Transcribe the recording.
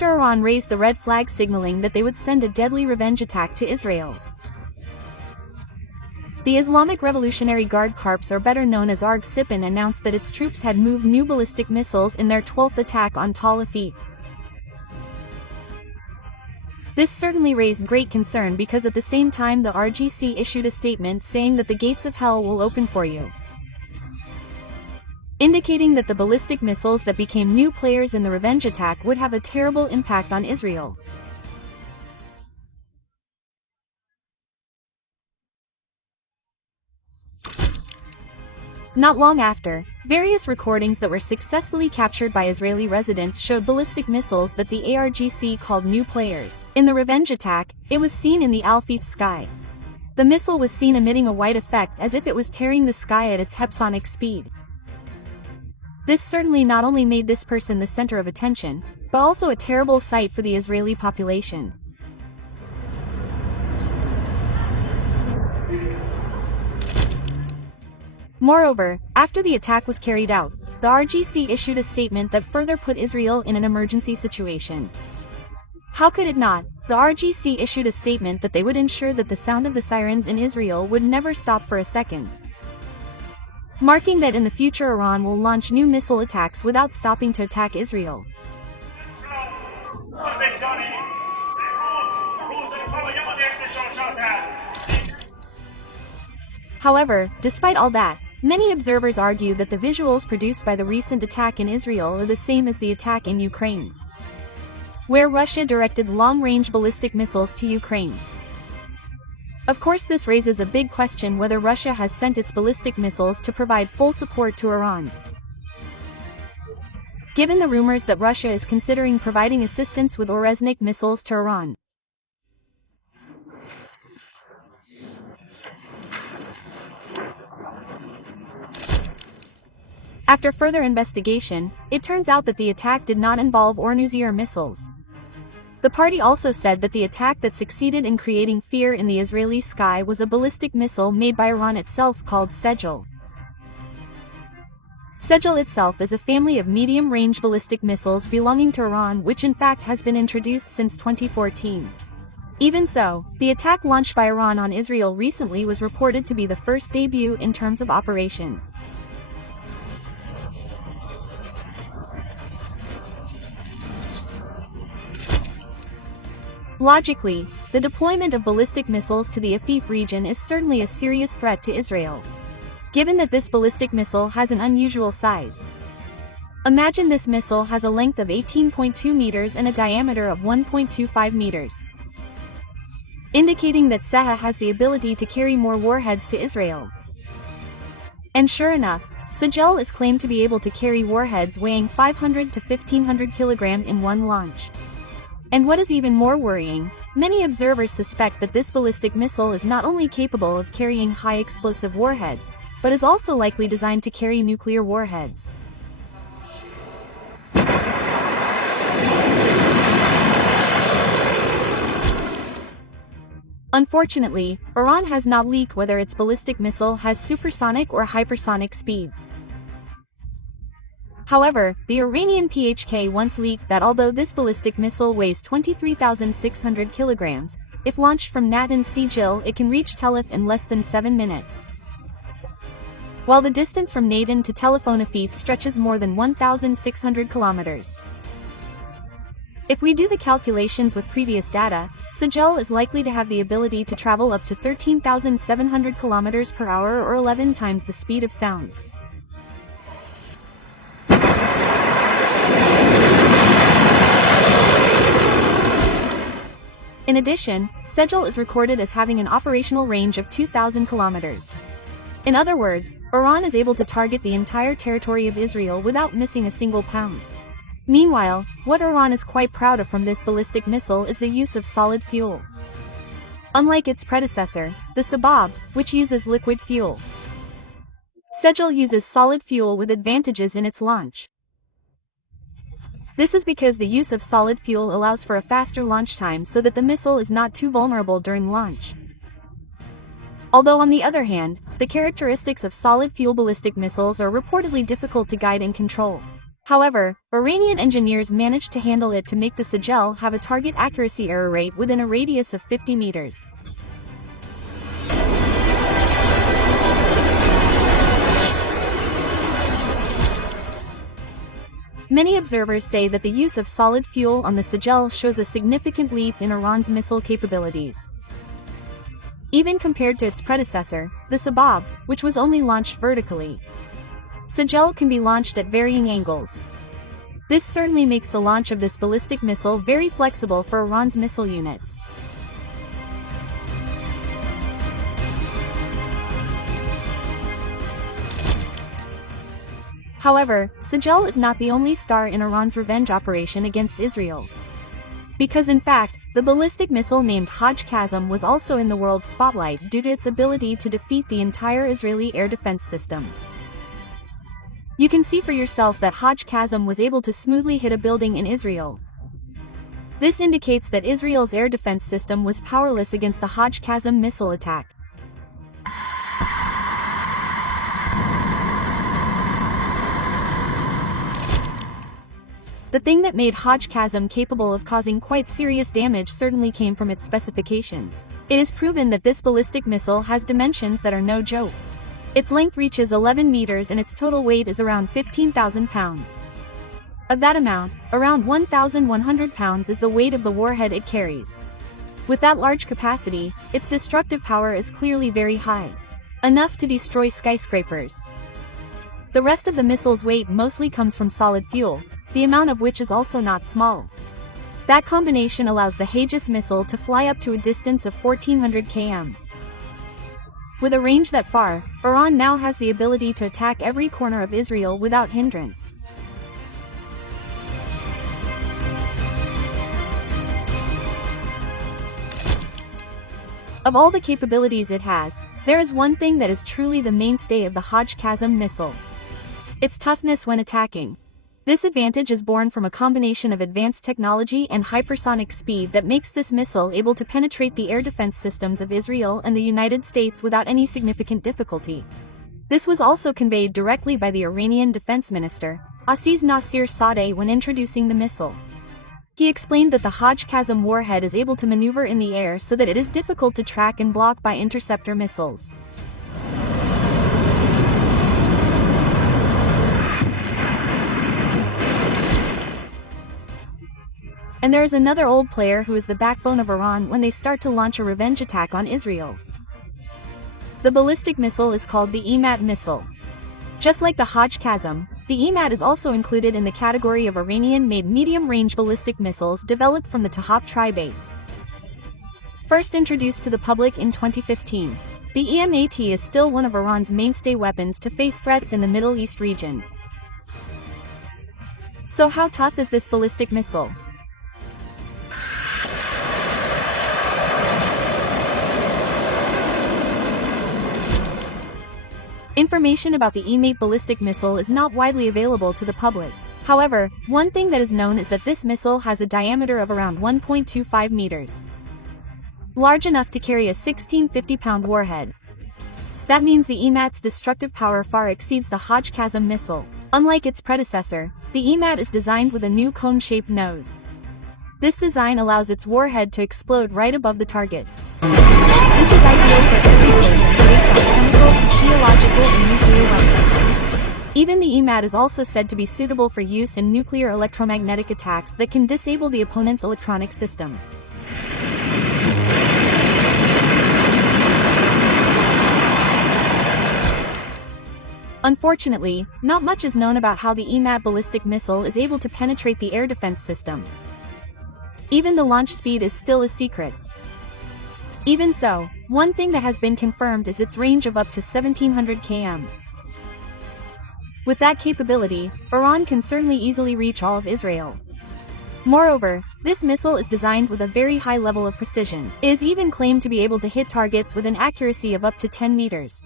after Iran raised the red flag signaling that they would send a deadly revenge attack to Israel. The Islamic Revolutionary Guard Corps, or better known as ARG-Sipan, announced that its troops had moved new ballistic missiles in their 12th attack on Tal Afif. This certainly raised great concern because at the same time the RGC issued a statement saying that the gates of hell will open for you, indicating that the ballistic missiles that became new players in the revenge attack would have a terrible impact on Israel. Not long after, various recordings that were successfully captured by Israeli residents showed ballistic missiles that the ARGC called new players. In the revenge attack, it was seen in the Al Afif sky. The missile was seen emitting a white effect as if it was tearing the sky at its hypersonic speed. This certainly not only made this person the center of attention, but also a terrible sight for the Israeli population. Moreover, after the attack was carried out, the RGC issued a statement that further put Israel in an emergency situation. How could it not? The RGC issued a statement that they would ensure that the sound of the sirens in Israel would never stop for a second, marking that in the future Iran will launch new missile attacks without stopping to attack Israel. However, despite all that, many observers argue that the visuals produced by the recent attack in Israel are the same as the attack in Ukraine, where Russia directed long-range ballistic missiles to Ukraine. Of course, this raises a big question whether Russia has sent its ballistic missiles to provide full support to Iran, given the rumors that Russia is considering providing assistance with Oresnik missiles to Iran. After further investigation, it turns out that the attack did not involve Ornuzir missiles. The party also said that the attack that succeeded in creating fear in the Israeli sky was a ballistic missile made by Iran itself called Sejal. Sejal itself is a family of medium-range ballistic missiles belonging to Iran, which in fact has been introduced since 2014. Even so, the attack launched by Iran on Israel recently was reported to be the first debut in terms of operation. Logically, the deployment of ballistic missiles to the Afif region is certainly a serious threat to Israel, given that this ballistic missile has an unusual size. Imagine this missile has a length of 18.2 meters and a diameter of 1.25 meters, indicating that Seha has the ability to carry more warheads to Israel. And sure enough, Sejal is claimed to be able to carry warheads weighing 500 to 1500 kilograms in one launch. And what is even more worrying, many observers suspect that this ballistic missile is not only capable of carrying high-explosive warheads, but is also likely designed to carry nuclear warheads. Unfortunately, Iran has not leaked whether its ballistic missile has supersonic or hypersonic speeds. However, the Iranian PHK once leaked that although this ballistic missile weighs 23,600 kilograms, if launched from Natanz Sijil it can reach Tel Afif in less than 7 minutes. While the distance from Natanz to Tel Afif stretches more than 1,600 kilometers. If we do the calculations with previous data, Sijil is likely to have the ability to travel up to 13,700 kilometers per hour or 11 times the speed of sound. In addition, Sejal is recorded as having an operational range of 2,000 kilometers. In other words, Iran is able to target the entire territory of Israel without missing a single pound. Meanwhile, what Iran is quite proud of from this ballistic missile is the use of solid fuel, unlike its predecessor, the Sabab, which uses liquid fuel. Sejal uses solid fuel with advantages in its launch. This is because the use of solid fuel allows for a faster launch time so that the missile is not too vulnerable during launch. Although on the other hand, the characteristics of solid fuel ballistic missiles are reportedly difficult to guide and control. However, Iranian engineers managed to handle it to make the Sijil have a target accuracy error rate within a radius of 50 meters. Many observers say that the use of solid fuel on the Sijil shows a significant leap in Iran's missile capabilities. Even compared to its predecessor, the Sabab, which was only launched vertically, Sijil can be launched at varying angles. This certainly makes the launch of this ballistic missile very flexible for Iran's missile units. However, Sijil is not the only star in Iran's revenge operation against Israel. Because in fact, the ballistic missile named hancur was also in the world spotlight due to its ability to defeat the entire Israeli air defense system. You can see for yourself that hancur was able to smoothly hit a building in Israel. This indicates that Israel's air defense system was powerless against the hancur missile attack. The thing that made hancur capable of causing quite serious damage certainly came from its specifications. It is proven that this ballistic missile has dimensions that are no joke. Its length reaches 11 meters and its total weight is around 15,000 pounds. Of that amount, around 1,100 pounds is the weight of the warhead it carries. With that large capacity, its destructive power is clearly very high. Enough to destroy skyscrapers. The rest of the missile's weight mostly comes from solid fuel, the amount of which is also not small. That combination allows the Hancur missile to fly up to a distance of 1,400 km. With a range that far, Iran now has the ability to attack every corner of Israel without hindrance. Of all the capabilities it has, there is one thing that is truly the mainstay of the hancur missile: its toughness when attacking. This advantage is born from a combination of advanced technology and hypersonic speed that makes this missile able to penetrate the air defense systems of Israel and the United States without any significant difficulty. This was also conveyed directly by the Iranian Defense Minister, Aziz Nasir Sadeh, when introducing the missile. He explained that the hancur warhead is able to maneuver in the air so that it is difficult to track and block by interceptor missiles. And there is another old player who is the backbone of Iran when they start to launch a revenge attack on Israel. The ballistic missile is called the Emad missile. Just like the hancur, the Emad is also included in the category of Iranian-made medium-range ballistic missiles developed from the Tahab tri-base. First introduced to the public in 2015, the Emad is still one of Iran's mainstay weapons to face threats in the Middle East region. So how tough is this ballistic missile? Information about the Emad ballistic missile is not widely available to the public. However, one thing that is known is that this missile has a diameter of around 1.25 meters. Large enough to carry a 1,650-pound warhead. That means the Emad's destructive power far exceeds the hancur missile. Unlike its predecessor, the Emad is designed with a new cone-shaped nose. This design allows its warhead to explode right above the target. This is ideal for air explosions based on chemical, geological, and nuclear weapons. Even the Emad is also said to be suitable for use in nuclear electromagnetic attacks that can disable the opponent's electronic systems. Unfortunately, not much is known about how the Emad ballistic missile is able to penetrate the air defense system. Even the launch speed is still a secret. Even so, one thing that has been confirmed is its range of up to 1,700 km. With that capability, Iran can certainly easily reach all of Israel. Moreover, this missile is designed with a very high level of precision. It is even claimed to be able to hit targets with an accuracy of up to 10 meters.